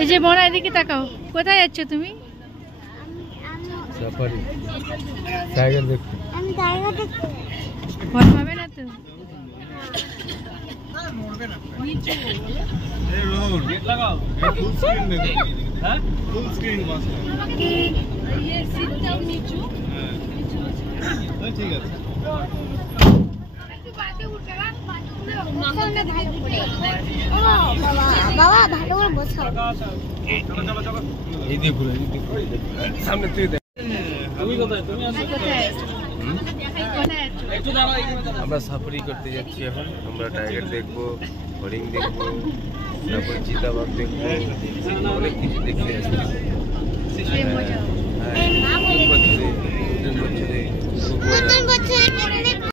এই যে বোনা এদিকে তাকাও, কোথায় যাচ্ছ তুমি? সাফারি টাইগার দেখতে। আমি টাইগার দেখতে। ভয় পাবে না তো? এই রোহন গেট লাগাও, ফুল স্ক্রিন দেখো। হ্যাঁ ফুল স্ক্রিন বাস। ये সিট দাও নিচু। হ্যাঁ ঠিক আছে। বাবা ভালো করে বসাও। এই দেখো সামনে তুই দেখ। তুমি কোথায়? তুমি আসো কোথায়? আমরা সাফারি করতে যাচ্ছি এখন। আমরা টাইগার দেখবো, হরিণ দেখবো, তারপর চিতাবাঘ দেখবো, অনেক কিছু দেখতে যাচ্ছি। নতুন বছরে